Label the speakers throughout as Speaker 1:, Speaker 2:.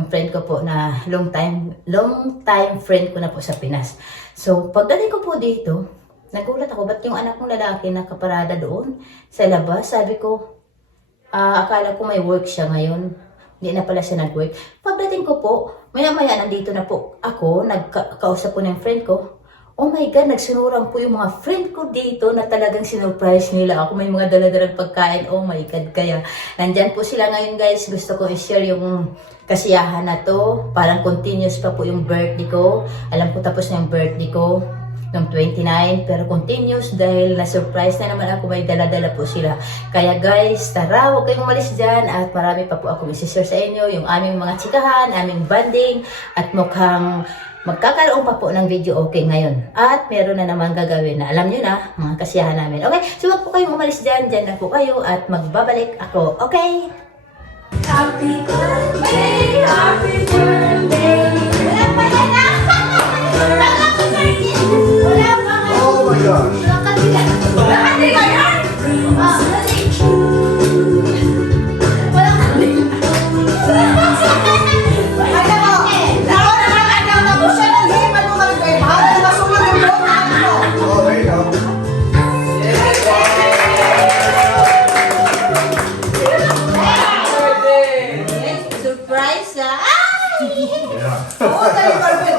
Speaker 1: yung friend ko po na long time, long time friend ko na po sa Pinas. So, pagdating ko po dito, nagulat ako, ba't yung anak kong lalaki nakaparada doon sa labas? Sabi ko, ah, akala ko may work siya ngayon. Hindi na pala siya nag-work. Pagdating ko po, maya-maya nandito na po ako, nagkausap po ng friend ko. Oh my God, nagsunuran po yung mga friend ko dito na talagang sinurprise nila ako. May mga daladalang pagkain. Oh my God, kaya nandyan po sila ngayon guys. Gusto ko i-share yung kasiyahan na to. Parang continuous pa po yung birthday ko. Alam ko tapos na yung birthday ko ng 29 pero continuous dahil na-surprise na naman ako may dala-dala po sila. Kaya guys, tara, huwag kayong umalis dyan at marami pa po ako isi-share sa inyo yung aming mga chikahan, aming banding at mukhang magkakaroon pa po ng video okay ngayon. At meron na naman gagawin na alam nyo na, mga kasiyahan namin. Okay, so huwag po kayong umalis dyan, dyan lang po kayo at magbabalik ako. Okay?
Speaker 2: Happy birthday, happy birthday.
Speaker 3: Buttali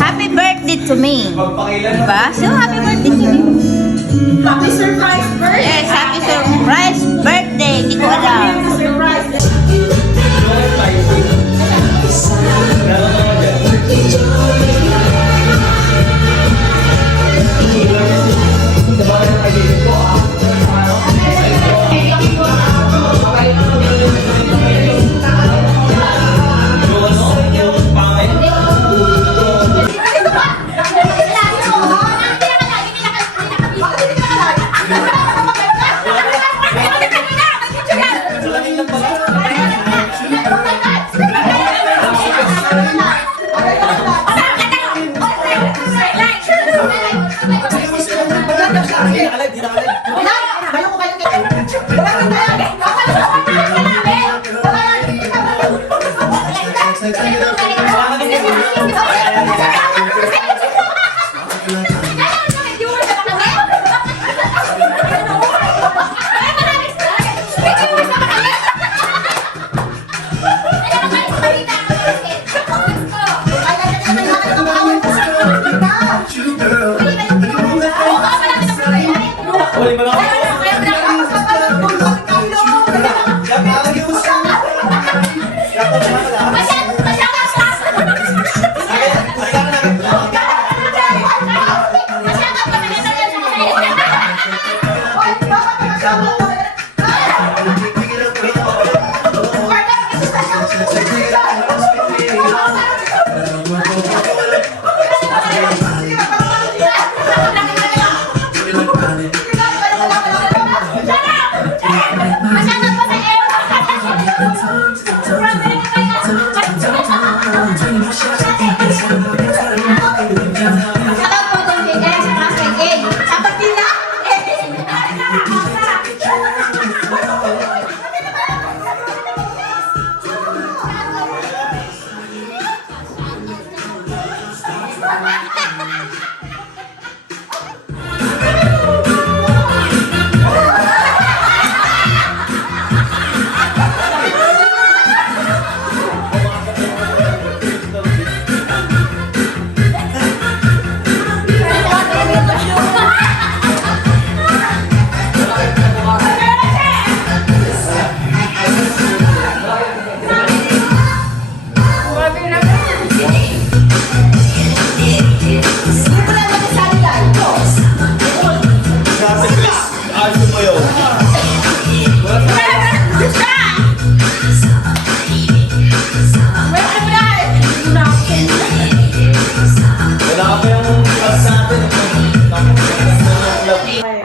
Speaker 1: Happy birthday to me! Diba? So, happy birthday to me!
Speaker 3: Happy surprise birthday!
Speaker 1: Yes, happy surprise birthday! Hindi ko alam.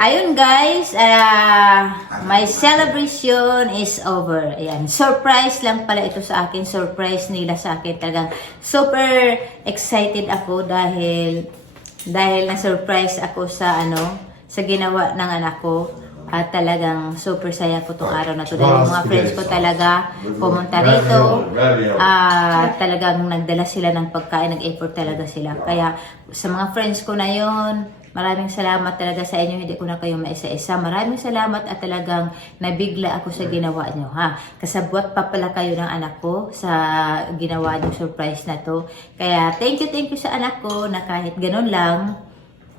Speaker 1: Ayun guys, ah, my celebration is over. Ayan, surprise lang pala ito sa akin. Surprise nila sa akin. Talagang super excited ako dahil dahil na-surprise ako sa ano, sa ginawa ng anak ko. At talagang super saya po tong araw na to. Dahil mga friends ko talaga pumunta rito. Ah, talagang nagdala sila ng pagkain, nag-effort talaga sila. Kaya sa mga friends ko na yon, maraming salamat talaga sa inyo. Hindi ko na kayo maisa-isa. Maraming salamat at talagang nabigla ako sa ginawa nyo. Ha? Kasabwat pa pala kayo ng anak ko sa ginawa nyo surprise na to. Kaya thank you, thank you sa anak ko na kahit ganun lang,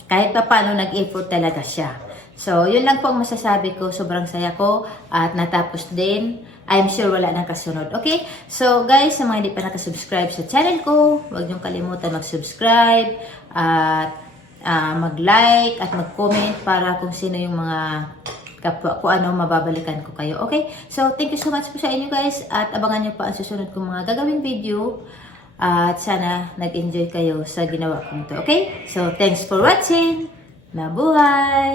Speaker 1: kahit pa paano nag-effort talaga siya. So, yun lang po ang masasabi ko. Sobrang saya ko at natapos din. I'm sure wala nang kasunod. Okay? So, guys, sa mga hindi pa nakasubscribe sa channel ko, huwag niyong kalimutan mag-subscribe at ah, mag-like at mag-comment para kung sino yung mga kapwa kung ano mababalikan ko kayo. Okay? So, thank you so much po sa inyo guys at abangan niyo pa ang susunod kong mga gagawing video at sana nag-enjoy kayo sa ginawa ko nito. Okay? So, thanks for watching! Mabuhay!